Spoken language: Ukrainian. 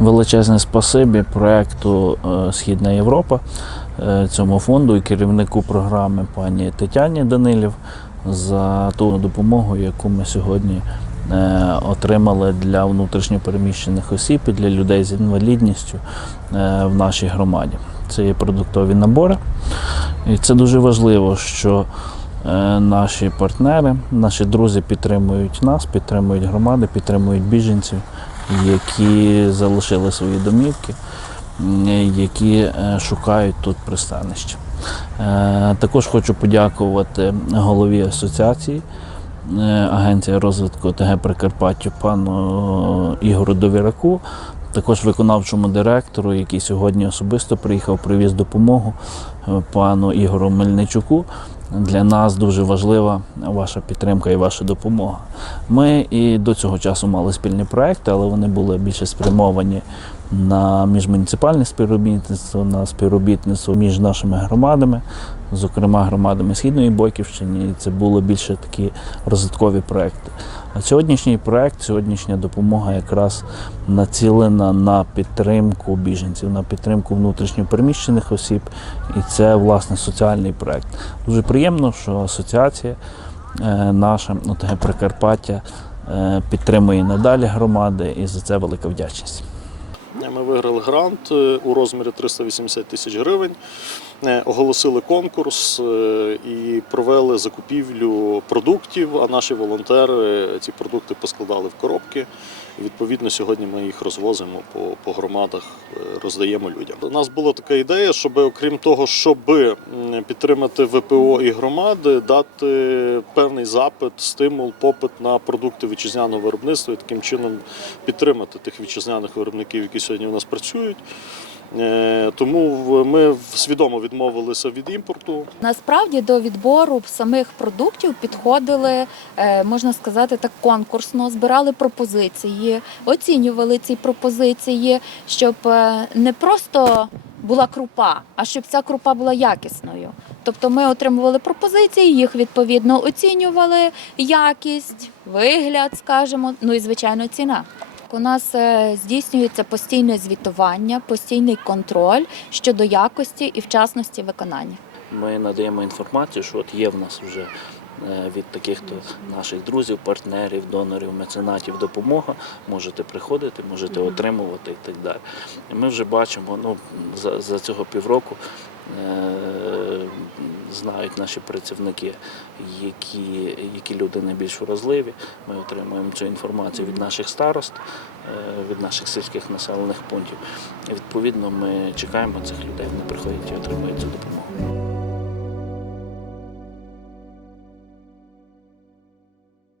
Величезне спасибі проекту е, Східна Європа, е, цьому фонду і керівнику програми пані Тетяні Данилів за ту допомогу, яку ми сьогодні е, отримали для внутрішньопереміщених осіб і для людей з інвалідністю в нашій громаді. Це є продуктові набори. І це дуже важливо, що наші партнери, наші друзі підтримують нас, підтримують громади, підтримують біженців, які залишили свої домівки, які е, шукають тут пристанище. Е, Також хочу подякувати голові асоціації е, Агенції розвитку ТГ Прикарпаття пану Ігору Довіраку, також виконавчому директору, який сьогодні особисто приїхав, привіз допомогу пану Ігору Мельничуку. Для нас дуже важлива ваша підтримка і ваша допомога. Ми і до цього часу мали спільні проекти, але вони були більше спрямовані на міжмуніципальне співробітництво, на співробітництво між нашими громадами, зокрема громадами Східної Бойківщини. І це були більше такі розвиткові проекти. А сьогоднішній проект, сьогоднішня допомога якраз націлена на підтримку біженців, на підтримку внутрішньопереміщених осіб, і це власне соціальний проект. Дуже приємно, що асоціація е, наша ОТГ Прикарпаття е, підтримує надалі громади, і за це велика вдячність. Ми виграли грант е, у розмірі 380 тисяч гривень, оголосили конкурс е, і провели закупівлю продуктів. А наші волонтери ці продукти поскладали в коробки. Відповідно, сьогодні ми їх розвозимо по, по громадах, е, роздаємо людям. У нас була така ідея, щоб окрім того, щоб підтримати ВПО і громади, дати певний запит, стимул, попит на продукти вітчизняного виробництва і таким чином підтримати тих вітчизняних виробників, які сьогодні у нас працюють. Е, Тому ми свідомо відмовилися від імпорту. Насправді до відбору самих продуктів підходили, е, можна сказати, так конкурсно, збирали пропозиції, оцінювали ці пропозиції, щоб е, не просто була крупа, а щоб ця крупа була якісною. Тобто ми отримували пропозиції, їх відповідно оцінювали, якість, вигляд, скажімо, ну і звичайно ціна. У нас е, здійснюється постійне звітування, постійний контроль щодо якості і вчасності виконання. Ми надаємо інформацію, що от є в нас вже від таких то наших друзів, партнерів, донорів, меценатів допомога. Можете приходити, можете отримувати і так далі. Ми вже бачимо, ну за, за цього півроку е, знають наші працівники, які, які люди найбільш вразливі. Ми отримуємо цю інформацію від наших старост, е, від наших сільських населених пунктів. І відповідно ми чекаємо цих людей, вони приходять і отримують цю допомогу.